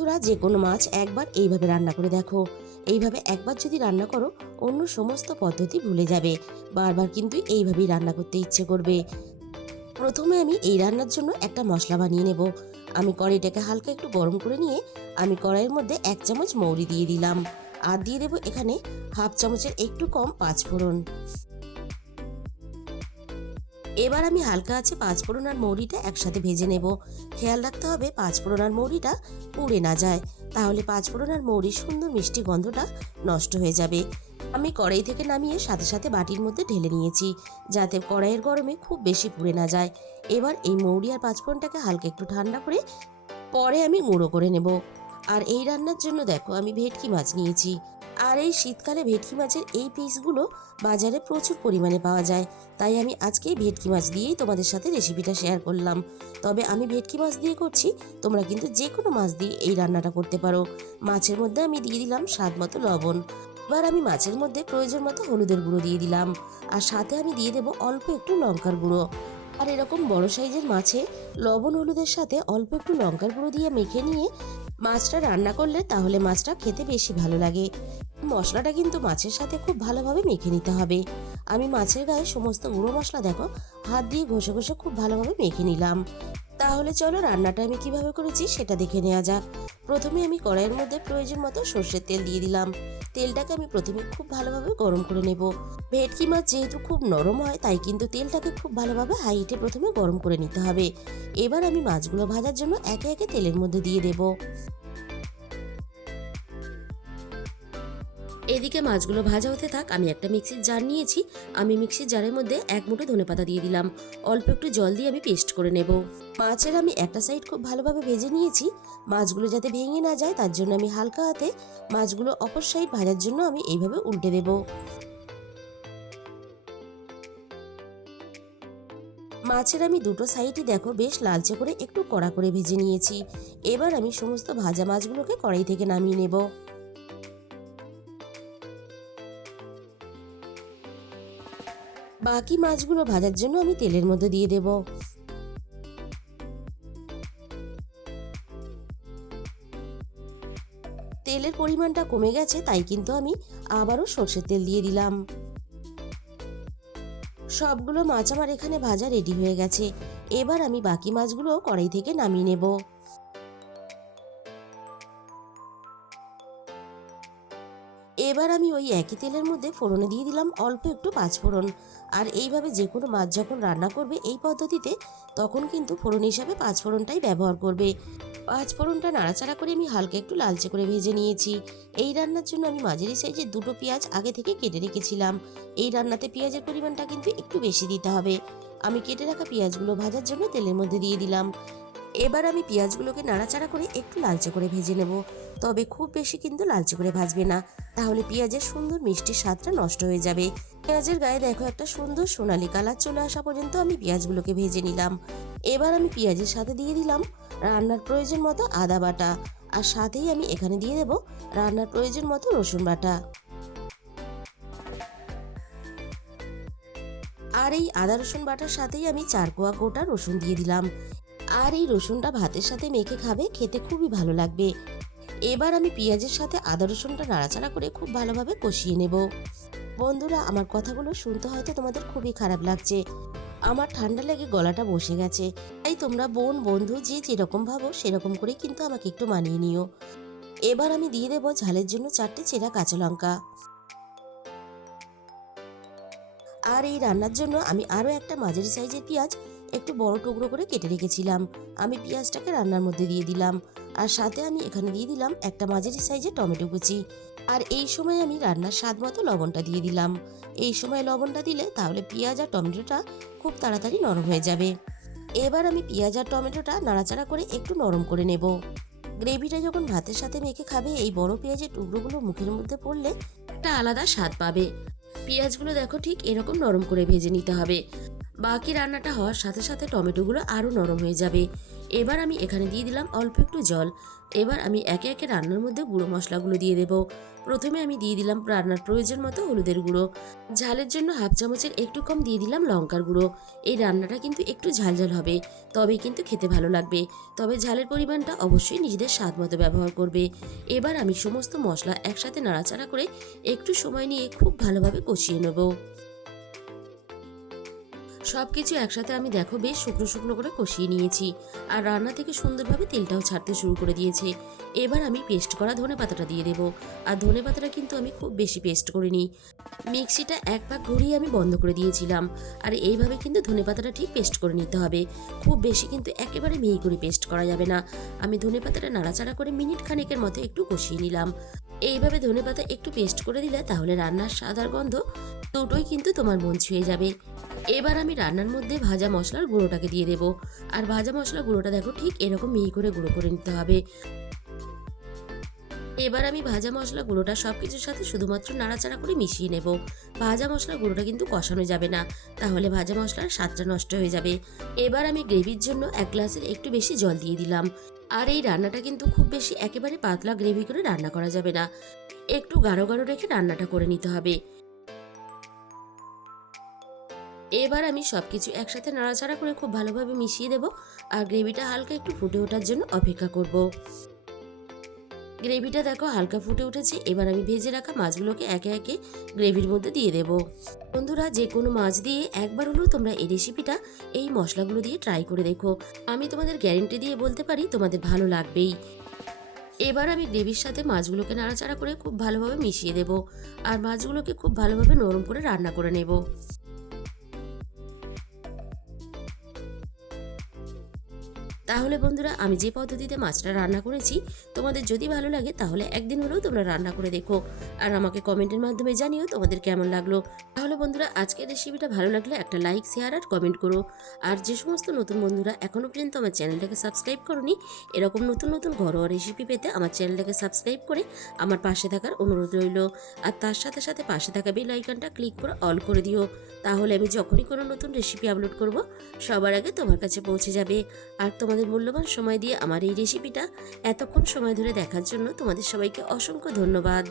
বন্ধুরা, যে কোনো মাছ একবার এইভাবে রান্না করে দেখো। এইভাবে একবার যদি রান্না করো, অন্য সমস্ত পদ্ধতি ভুলে যাবে। বারবার কিন্তু এইভাবেই রান্না করতে ইচ্ছে করবে। প্রথমে আমি এই রান্নার জন্য একটা মশলা বানিয়ে নেব। আমি কড়াইটাকে হালকা একটু গরম করে নিয়ে আমি কড়াইয়ের মধ্যে 1 চামচ মৌরি দিয়ে দিলাম। আর দিয়ে দেবো এখানে হাফ চামচের একটু কম পাঁচফোড়ন। এবার আমি হালকা আছে পাঁচফোড়ন আর মৌরিটা একসাথে ভেজে নেব। খেয়াল রাখতে হবে পাঁচফোড়ন আর মৌরিটা পুড়ে না যায়, তাহলে পাঁচফোড়ন আর মৌরির সুন্দর মিষ্টি গন্ধটা নষ্ট হয়ে যাবে। আমি কড়াই থেকে নামিয়ে সাথে সাথে বাটির মধ্যে ঢেলে নিয়েছি, যাতে কড়াইয়ের গরমে খুব বেশি পুড়ে না যায়। এবার এই মৌরি আর পাঁচফোড়নটাকে হালকা একটু ঠান্ডা করে পরে আমি গুঁড়ো করে নেব। আর এই রান্নার জন্য দেখো আমি ভেটকি মাছ নিয়েছি। আর এই শীতকালে ভেটকি মাছের এই পিসগুলো বাজারে প্রচুর পরিমাণে পাওয়া যায়, তাই আমি আজকে ভেটকি মাছ দিয়েই তোমাদের সাথে রেসিপিটা শেয়ার করলাম। তবে আমি ভেটকি মাছ দিয়ে করছি, তোমরা কিন্তু যে কোনো মাছ দিয়ে এই রান্নাটা করতে পারো। মাছের মধ্যে আমি দিয়ে দিলাম স্বাদ মতো লবণ। এবার আমি মাছের মধ্যে প্রয়োজন মতো হলুদের গুঁড়ো দিয়ে দিলাম, আর সাথে আমি দিয়ে দেবো অল্প একটু লঙ্কার গুঁড়ো। আর এরকম বড় সাইজের মাছে লবণ হলুদের সাথে অল্প একটু লঙ্কার গুঁড়ো দিয়ে মেখে নিয়ে মাছটা রান্না করলে তাহলে মাছটা খেতে বেশি ভালো লাগে। মশলাটা কিন্তু মাছের সাথে খুব ভালোভাবে মেখে নিতে হবে। আমি মাছের গায়ে সমস্ত গুঁড়ো মশলা দেখো হাত দিয়ে ঘষে ঘষে খুব ভালোভাবে মেখে নিলাম। তাহলে চলো রান্নাটা আমি কিভাবে করেছি সেটা দেখে নেওয়া যাক। প্রথমে আমি কড়াইয়ের মধ্যে প্রয়োজন মতো সর্ষের তেল দিয়ে দিলাম। তেলটাকে আমি প্রথমে খুব ভালোভাবে গরম করে নেব। ভেটকি মাছ যেহেতু খুব নরম হয়, তাই কিন্তু তেলটাকে খুব ভালোভাবে হাই হিটে প্রথমে গরম করে নিতে হবে। এবার আমি মাছগুলো ভাজার জন্য একে একে তেলের মধ্যে দিয়ে দেব। এদিকে মাছগুলো ভাজা হতে থাক, আমি একটা মিক্সির জার নিয়েছি। আমি মিক্সির জারের মধ্যে 1 মুঠো ধনেপাতা দিয়ে দিলাম। অল্প একটু জল দিয়ে আমি পেস্ট করে নেব। মাছের আমি একটা সাইড খুব ভালোভাবে ভেজে নিয়েছি। মাছগুলো যাতে ভেঙে না যায় তার জন্য আমি হালকা হাতে মাছগুলো অপর সাইড ভাজার জন্য আমি এইভাবে উল্টে দেব। মাছের আমি দুটো সাইডই দেখো বেশ লালচে করে একটু কড়া করে ভেজে নিয়েছি। এবার আমি সমস্ত ভাজা মাছগুলোকে কড়াই থেকে নামিয়ে নেব। বাকি মাছগুলো ভাজার জন্য আমি তেলের মধ্যে দিয়ে দেব। তেলের পরিমাণটা কমে গেছে, তাই কিন্তু আমি আবারও সর্ষের তেল দিয়ে দিলাম। সবগুলো মাছ আমার এখানে ভাজা রেডি হয়ে গেছে। এবার আমি বাকি মাছগুলো কড়াই থেকে নামিয়ে নেব। এবার আমি ওই একই তেলের মধ্যে ফোড়নে দিয়ে দিলাম অল্প একটু পাঁচফোড়ন। আর এইভাবে যে কোনো মাছ যখন রান্না করবে এই পদ্ধতিতে, তখন কিন্তু ফোড়ন হিসাবে পাঁচফোড়নটাই ব্যবহার করবে। পাঁচফোড়নটা নাড়াচাড়া করে আমি হালকা একটু লালচে করে ভেজে নিয়েছি। এই রান্নার জন্য আমি মাঝারি সাইজের দুটো পেঁয়াজ আগে থেকে কেটে রেখেছিলাম। এই রান্নাতে পেঁয়াজের পরিমাণটা কিন্তু একটু বেশি দিতে হবে। আমি কেটে রাখা পেঁয়াজগুলো ভাজার জন্য তেলের মধ্যে দিয়ে দিলাম। এবার আমি পেঁয়াজগুলোকে নাড়াচাড়া করে একটু লালচে করে ভেজে নেব। তবে খুব বেশি কিন্তু লালচে করে ভাজবে না, তাহলে পেঁয়াজের সুন্দর মিষ্টি স্বাদটা নষ্ট হয়ে যাবে। পেঁয়াজের গায়ে দেখো একটা সুন্দর সোনালি কালার চলে আসা পর্যন্ত আমি পেঁয়াজগুলোকে ভেজে নিলাম। এবার আমি পেঁয়াজের সাথে দিয়ে দিলাম রান্নার প্রয়োজন মতো আদা বাটা। আর সাথেই আমি এখানে দিয়ে দেব রান্নার প্রয়োজন মতো রসুন বাটা। আর এই আদা রসুন বাটার সাথেই আমি 4 কোয়া গোটা রসুন দিয়ে দিলাম। আর এই রসুনটা ভাতের সাথে মেখে খাবে, খেতে খুবই ভালো লাগবে। এবার আমি পেঁয়াজের সাথে আদা রসুনটা নাড়াচাড়া করে খুব ভালোভাবে কষিয়ে নেব। বন্ধুরা, আমার কথাগুলো শুনতে হয়তো তোমাদের খুবই খারাপ লাগছে। আমার ঠান্ডা লেগে গলাটা বসে গেছে, তাই তোমরা বোন বন্ধু যে যেরকম ভাবো সেরকম করে কিন্তু আমাকে একটু মানিয়ে নিও। এবার আমি দিয়ে দেবো ঝালের জন্য 4টে চেরা কাঁচা লঙ্কা। আর এই রান্নার জন্য আমি আরও একটা মাঝারি সাইজের পেঁয়াজ একটু বড় টুকরো করে কেটে রেখেছিলাম। আমি পেঁয়াজটাকে রান্নার মধ্যে দিয়ে দিলাম। আর সাথে আমি এখানে দিয়ে দিলাম একটা মাঝারি সাইজের টমেটো কুচি। আর এই সময় আমি রান্নার স্বাদ মতো লবণটা দিয়ে দিলাম। এই সময় লবণটা দিলে তাহলে পেঁয়াজ আর টমেটোটা খুব তাড়াতাড়ি নরম হয়ে যাবে। এবার আমি পেঁয়াজ আর টমেটোটা নাড়াচাড়া করে একটু নরম করে নেব। গ্রেভিটা যখন ভাতের সাথে মেখে খাবে, এই বড় পেঁয়াজের টুকরোগুলো মুখের মধ্যে পড়লে একটা আলাদা স্বাদ পাবে। পেঁয়াজগুলো দেখো ঠিক এরকম নরম করে ভেজে নিতে হবে। বাকি রান্নাটা হওয়ার সাথে সাথে টমেটোগুলো আরও নরম হয়ে যাবে। এবার আমি এখানে দিয়ে দিলাম অল্প একটু জল। এবার আমি একে একে রান্নার মধ্যে গুঁড়ো মশলাগুলো দিয়ে দেব। প্রথমে আমি দিয়ে দিলাম রান্নার প্রয়োজন মতো হলুদের গুঁড়ো। ঝালের জন্য হাফ চামচের একটু কম দিয়ে দিলাম লঙ্কার গুঁড়ো। এই রান্নাটা কিন্তু একটু ঝালঝাল হবে, তবেই কিন্তু খেতে ভালো লাগবে। তবে ঝালের পরিমাণটা অবশ্যই নিজেদের স্বাদ মতো ব্যবহার করবে। এবার আমি সমস্ত মশলা একসাথে নাড়াচাড়া করে একটু সময় নিয়ে খুব ভালোভাবে কষিয়ে নেব। সবকিছু একসাথে আমি দেখো বেশ শুকনো শুকনো করে কষিয়ে নিয়েছি, আর রান্না থেকে সুন্দরভাবে তেলটাও ছাড়তে শুরু করে দিয়েছে। এবার আমি পেস্ট করা ধনেপাতাটা দিয়ে দেবো। আর ধনেপাতাটা কিন্তু আমি খুব বেশি পেস্ট করিনি, মিক্সিটা এক পাক ঘুরিয়ে আমি বন্ধ করে দিয়েছিলাম। আর এইভাবে কিন্তু ধনেপাতাটা ঠিক পেস্ট করে নিতে হবে, খুব বেশি কিন্তু একেবারে মিহি করে পেস্ট করা যাবে না। আমি ধনেপাতাটা নাড়াচাড়া করে মিনিট খানেকের মতো একটু কষিয়ে নিলাম। এইভাবে ধনেপাতা একটু পেস্ট করে দিলে তাহলে রান্নার স্বাদ আর গন্ধ দুটোই কিন্তু তোমার মন ছুঁয়ে যাবে। এবার আমি রান্নার মধ্যে ভাজা মশলার গুঁড়োটাকে দিয়ে দেবো। আর ভাজা মশলার গুঁড়োটা দেখো ঠিক এরকম মিহি করে গুঁড়ো করে নিতে হবে। এবার আমি ভাজা মশলা গুঁড়োটা সবকিছুর সাথে শুধুমাত্র নাড়াচাড়া করে মিশিয়ে নেব। ভাজা মশলা গুঁড়োটা কিন্তু কষানো যাবে না, তাহলে ভাজা মশলার স্বাদটা নষ্ট হয়ে যাবে। এবার আমি গ্রেভির জন্য 1 গ্লাসের একটু বেশি জল দিয়ে দিলাম। আর এই রান্নাটা কিন্তু খুব বেশি একেবারে পাতলা গ্রেভি করে রান্না করা যাবে না, একটু গাঢ় গাঢ় রেখে রান্নাটা করে নিতে হবে। এবার আমি সবকিছু একসাথে নাড়াচাড়া করে খুব ভালোভাবে মিশিয়ে দেব। আর গ্রেভিটা হালকা একটু ফুটে ওঠার জন্য অপেক্ষা করব। গ্রেভিটা দেখো হালকা ফুটে উঠেছে। এবার আমি ভেজে রাখা মাছগুলোকে একে একে গ্রেভির মধ্যে দিয়ে দেব। বন্ধুরা, যে কোনো মাছ দিয়ে একবার হলেও তোমরা এই রেসিপিটা এই মশলাগুলো দিয়ে ট্রাই করে দেখো। আমি তোমাদের গ্যারেন্টি দিয়ে বলতে পারি তোমাদের ভালো লাগবেই। এবার আমি গ্রেভির সাথে মাছগুলোকে নাড়াচাড়া করে খুব ভালোভাবে মিশিয়ে দেব। আর মাছগুলোকে খুব ভালোভাবে নরম করে রান্না করে নেব। তাহলে বন্ধুরা, আমি যে পদ্ধতিতে মাছটা রান্না করেছি তোমাদের যদি ভালো লাগে তাহলে একদিন হলেও তোমরা রান্না করে দেখো। আর আমাকে কমেন্টের মাধ্যমে জানিও তোমাদের কেমন লাগলো। তাহলে বন্ধুরা, আজকের রেসিপিটা ভালো লাগলে একটা লাইক, শেয়ার আর কমেন্ট করো। আর যে সমস্ত নতুন বন্ধুরা এখনো পর্যন্ত আমার চ্যানেলটাকে সাবস্ক্রাইব করোনি, এরকম নতুন নতুন ঘরোয়া রেসিপি পেতে আমার চ্যানেলটাকে সাবস্ক্রাইব করে আমার পাশে থাকার অনুরোধ রইল। আর তার সাথে সাথে পাশে থাকা বেল আইকনটা ক্লিক করে অল করে দিও, তাহলে আমি যখনই কোনো নতুন রেসিপি আপলোড করব সবার আগে তোমার কাছে পৌঁছে যাবে। আর তোমাদের মূল্যবান সময় দিয়ে আমার এই রেসিপিটা এতক্ষণ সময় ধরে দেখার জন্য তোমাদের সবাইকে অসংখ্য ধন্যবাদ।